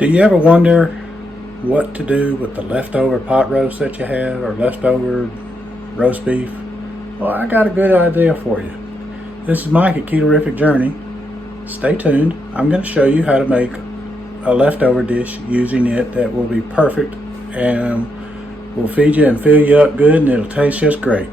Do you ever wonder what to do with the leftover pot roast that you have, or leftover roast beef? Well, I got a good idea for you. This is Mike at Ketorific Journey. Stay tuned. I'm going to show you how to make a leftover dish using it that will be perfect and will feed you and fill you up good, and it'll taste just great.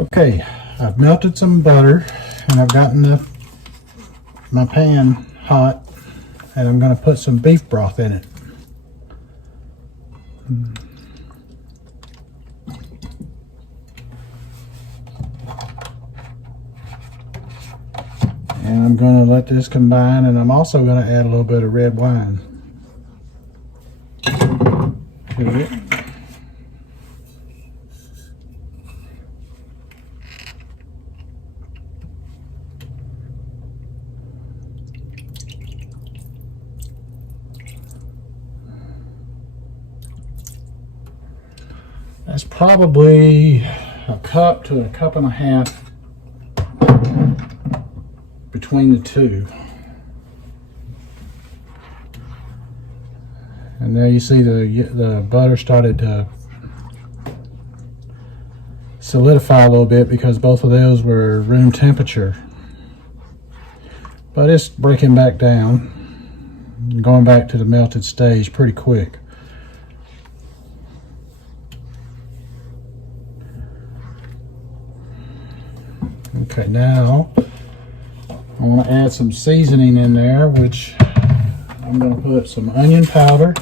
Okay, I've melted some butter and I've gotten my pan hot, and I'm going to put some beef broth in it. And I'm going to let this combine, and I'm also going to add a little bit of red wine to it. That's probably a cup to a cup and a half between the two. And there you see the butter started to solidify a little bit because both of those were room temperature. But it's breaking back down, going back to the melted stage pretty quick. Okay, now I want to add some seasoning in there, which I'm going to put some onion powder,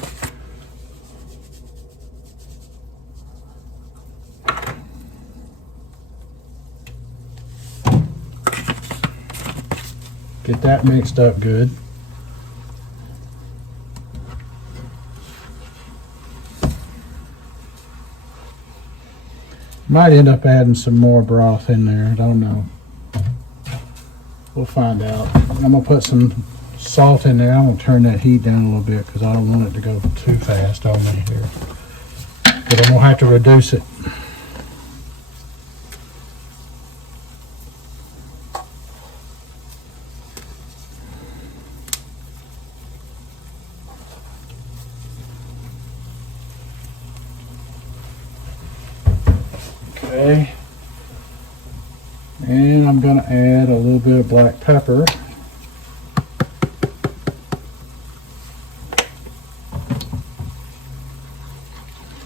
get that mixed up good. Might end up adding some more broth in there, I don't know. We'll find out. I'm going to put some salt in there. I'm going to turn that heat down a little bit because I don't want it to go too fast on me here. But I'm going to have to reduce it. Okay. And I'm going to add a little bit of black pepper.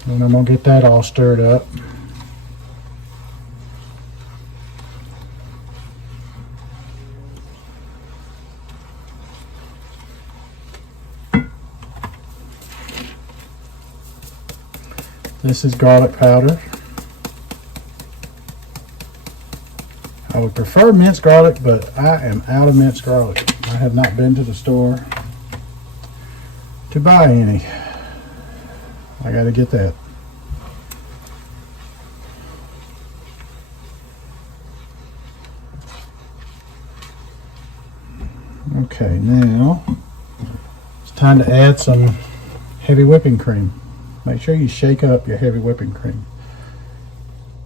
And I'm going to get that all stirred up. This is garlic powder. I would prefer minced garlic, but I am out of minced garlic. I have not been to the store to buy any. I got to get that. Okay, now it's time to add some heavy whipping cream. Make sure you shake up your heavy whipping cream.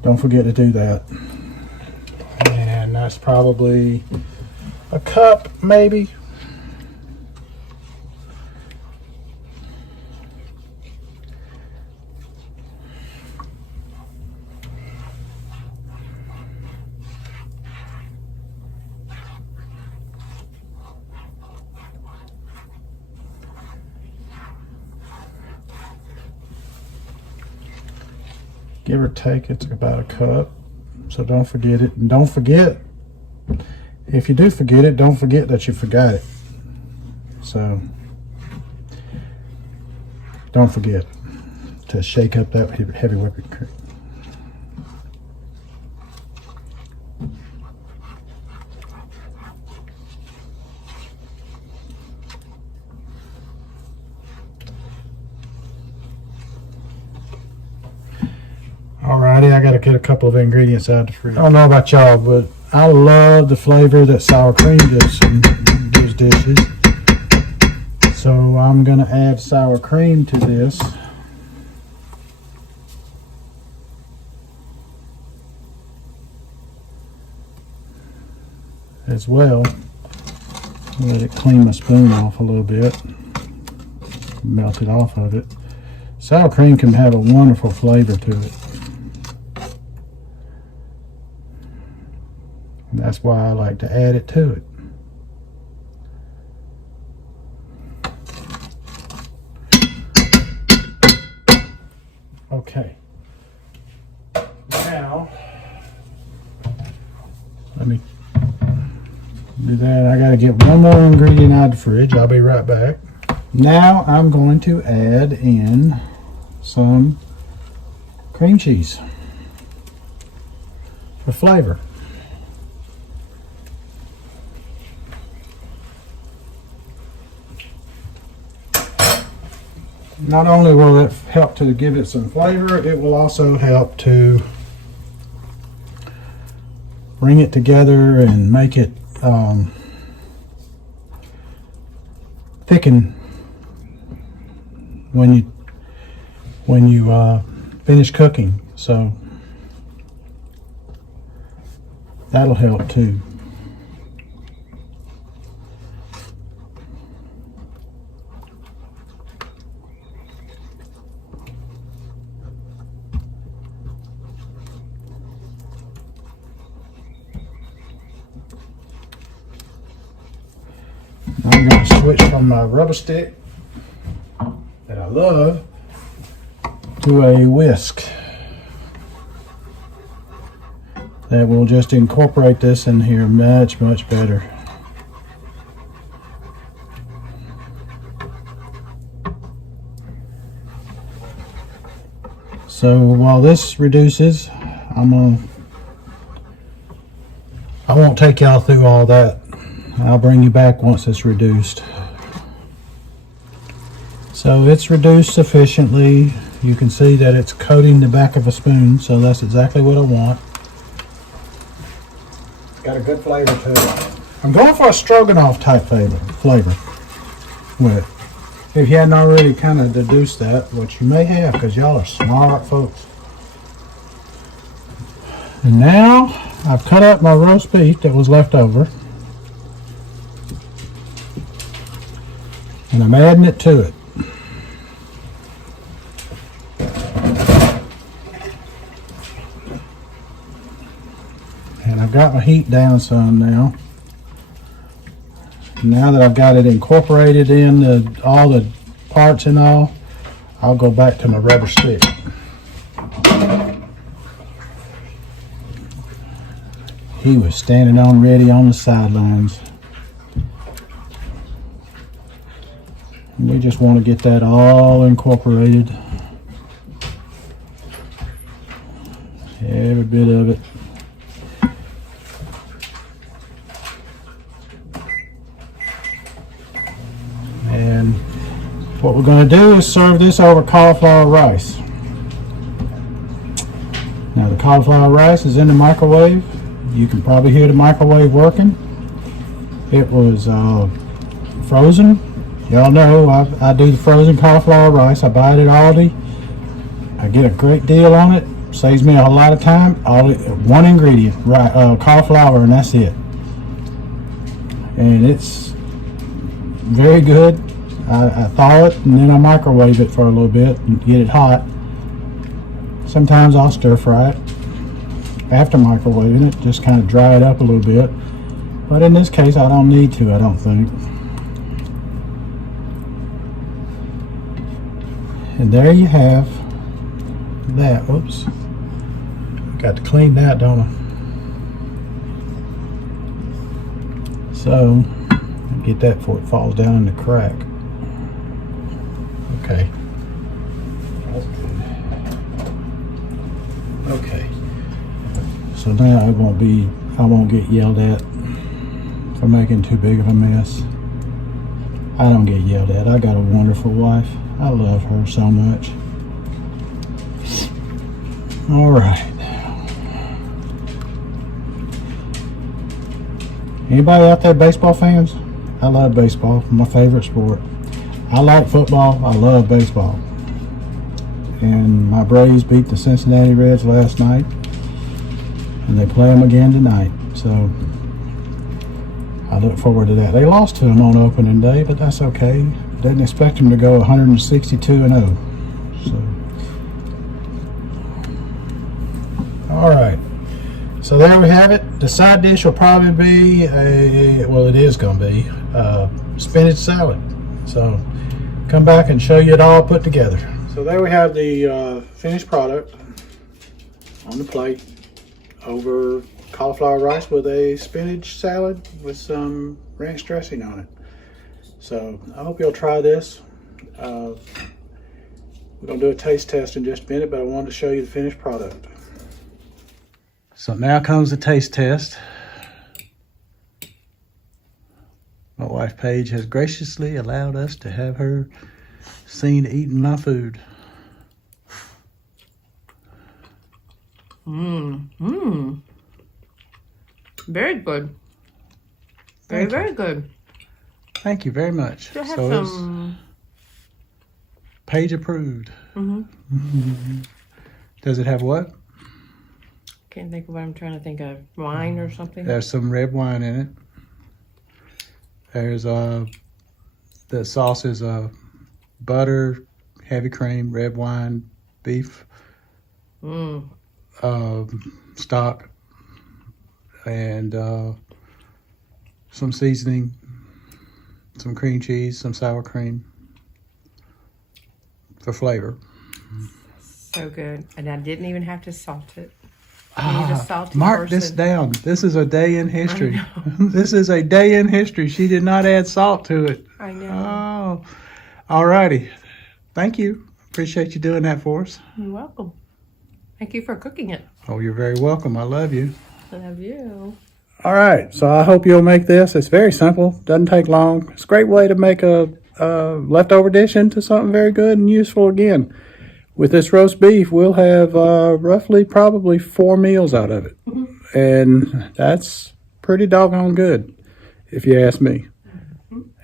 Don't forget to do that. And that's probably a cup, maybe. Give or take, it's about a cup. So don't forget it. And don't forget, if you do forget it, don't forget that you forgot it. So don't forget to shake up that heavy whipping cream. Alrighty, I gotta get a couple of ingredients out of the fridge. I don't know about y'all, but I love the flavor that sour cream gives dishes. So I'm gonna add sour cream to this. as well. Let it clean my spoon off a little bit. Melt it off of it. Sour cream can have a wonderful flavor to it. And that's why I like to add it to it. Okay. Now, let me do that. I gotta get one more ingredient out of the fridge. I'll be right back. Now I'm going to add in some cream cheese for flavor. Not only will it help to give it some flavor, it will also help to bring it together and make it thicken when you finish cooking. So that'll help too. I'm going to switch from my rubber stick that I love to a whisk that will just incorporate this in here much better. So while this reduces, I won't take y'all through all that. I'll bring you back once it's reduced. So it's reduced sufficiently. You can see that it's coating the back of a spoon, so that's exactly what I want. Got a good flavor to it. I'm going for a stroganoff type flavor with it. If you hadn't already kind of deduced that, which you may have because y'all are smart folks. And now I've cut up my roast beef that was left over. And I'm adding it to it. And I've got my heat down some now. Now that I've got it incorporated in all the parts and all, I'll go back to my rubber stick. He was standing on ready on the sidelines. We just want to get that all incorporated. Every bit of it. And what we're going to do is serve this over cauliflower rice. Now the cauliflower rice is in the microwave. You can probably hear the microwave working. It was frozen. Y'all know I do the frozen cauliflower rice. I buy it at Aldi. I get a great deal on it. Saves me a lot of time. One ingredient, cauliflower, and that's it. And it's very good. I thaw it and then I microwave it for a little bit and get it hot. Sometimes I'll stir fry it after microwaving it, just kind of dry it up a little bit. But in this case, I don't need to, I don't think. And there you have that. Oops. Got to clean that, don't I? So, get that before it falls down in the crack. Okay. That's good. Okay. So now I won't get yelled at for making too big of a mess. I don't get yelled at. I got a wonderful wife. I love her so much. All right. Anybody out there baseball fans? I love baseball. My favorite sport. I like football. I love baseball. And my Braves beat the Cincinnati Reds last night. And they play them again tonight. So I look forward to that. They lost to them on opening day, but that's okay. Didn't expect them to go 162-0. So, all right. So there we have it. The side dish will probably be it is going to be spinach salad. So come back and show you it all put together. So there we have the finished product on the plate over cauliflower rice with a spinach salad with some ranch dressing on it. So I hope you'll try this. We're going to do a taste test in just a minute, but I wanted to show you the finished product. So now comes the taste test. My wife Paige has graciously allowed us to have her seen eating my food. Very good. Very good. Thank you very much. Should have some... Paige approved. Does it have what? Can't think of what I'm trying to think of. Wine or something? There's some red wine in it. There's the sauce is butter, heavy cream, red wine, beef, stock, and some seasoning, some cream cheese, some sour cream for flavor. So good. And I didn't even have to salt it. Mark this down. This is a day in history. This is a day in history. She did not add salt to it. I know. Oh, all righty. Thank you. Appreciate you doing that for us. You're welcome. Thank you for cooking it. Oh, you're very welcome. I love you. I love you. All right. So I hope you'll make this. It's very simple. Doesn't take long. It's a great way to make a leftover dish into something very good and useful again. With this roast beef, we'll have roughly probably 4 meals out of it. And that's pretty doggone good, if you ask me.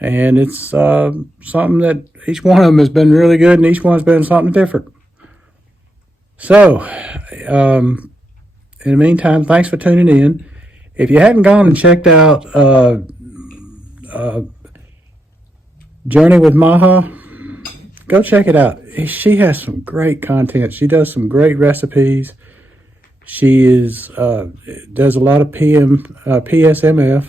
And it's something that each one of them has been really good, and each one's been something different. So, in the meantime, thanks for tuning in. If you hadn't gone and checked out Journey with Maha, go check it out. She has some great content. She does some great recipes. She does a lot of PSMF,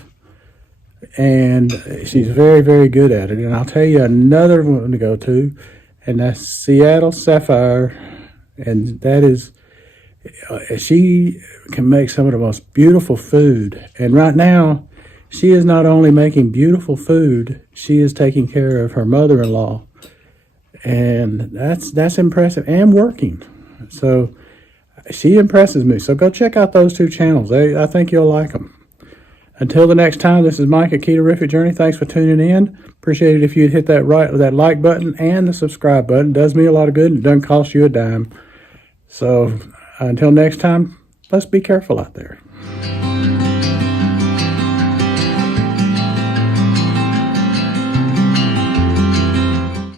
and she's very, very good at it. And I'll tell you another one to go to, and that's Seattle Sapphire. And that is, she can make some of the most beautiful food. And right now, she is not only making beautiful food, she is taking care of her mother-in-law. And that's impressive and working. So she impresses me. So go check out those two channels. I think you'll like them. Until the next time, this is Mike at Keto Journey. Thanks for tuning in. Appreciate it if you'd hit that like button and the subscribe button. It does me a lot of good and it doesn't cost you a dime. So until next time, let's be careful out there.